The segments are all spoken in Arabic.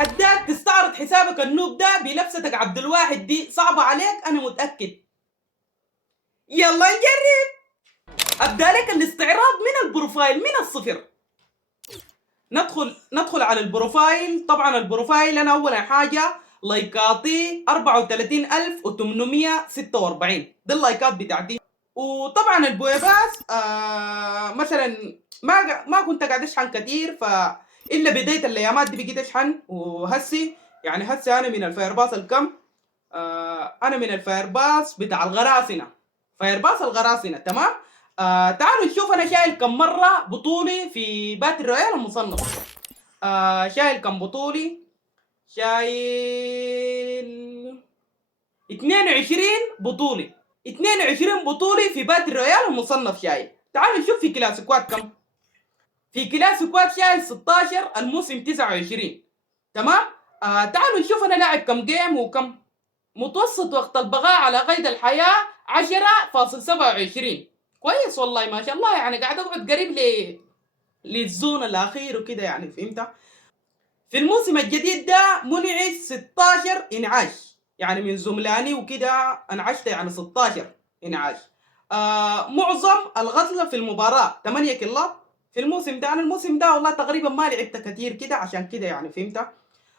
اتحداك تستعرض حسابك النوب ده بلبستك عبد الواحد دي، صعبة عليك أنا متأكد. يلا نجرب. أبدأ لك الاستعراض من البروفايل من الصفر. ندخل على البروفايل. طبعا البروفايل أنا أولا حاجة لايكاتي 34846، ده اللايكات بتاعتي. وطبعا البويباس مثلا ما كنت قاعد اشحن كتير، الا بدايه الايامات دي بقيت اشحن. وهسي يعني هسي انا من الفايرباس الكم، انا من الفايرباس بتاع الغراسنه، فايرباس الغراسنه تمام. تعالوا نشوف انا شايل كم مره بطولي في باتل رويال المصنف. شايل كم بطولي؟ شايل 22 بطولي. 22 بطولي في باتل رويال المصنف شايل. تعالوا نشوف في كلاسيكوات كم. في كلاسيكوات شايل 16، الموسم 29 تمام. تعالوا نشوف انا لاعب كم جيم وكم. متوسط وقت البقاء على قيد الحياة 10.27. كويس والله ما شاء الله، يعني قاعد اقعد قريب للزون الاخير وكده يعني فهمت. في الموسم الجديد ده منعش 16 انعاش، يعني من زملاني وكده انعشت يعني 16 انعاش. معظم الغطلة في المباراة 8 كيلات في الموسم ده. انا الموسم ده والله تقريبا ما لعبت كتير كده عشان كده يعني فهمت.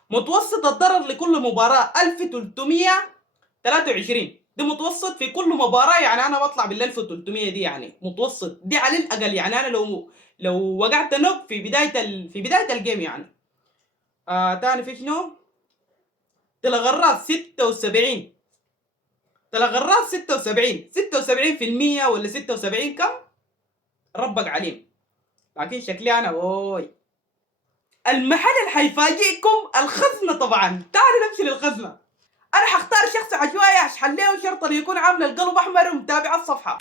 متوسط الضرر لكل مباراة 1323، ده متوسط في كل مباراة. يعني انا بطلع بال 1300 دي يعني متوسط، دي على الاقل. يعني انا لو وقعت نوك في بداية الجيم يعني. تاني في شنو؟ تلغراس 76. تلغراس 76، 76% ولا 76 كم؟ ربك عليم. لكن شكلي انا اوي المحل اللي حيفاجئكم الخزنة. طبعا تعالوا نمشي للخزنة. انا حختار شخص عشوائي اشحن له شرط انه يكون عامل القلب احمر ومتابع الصفحة.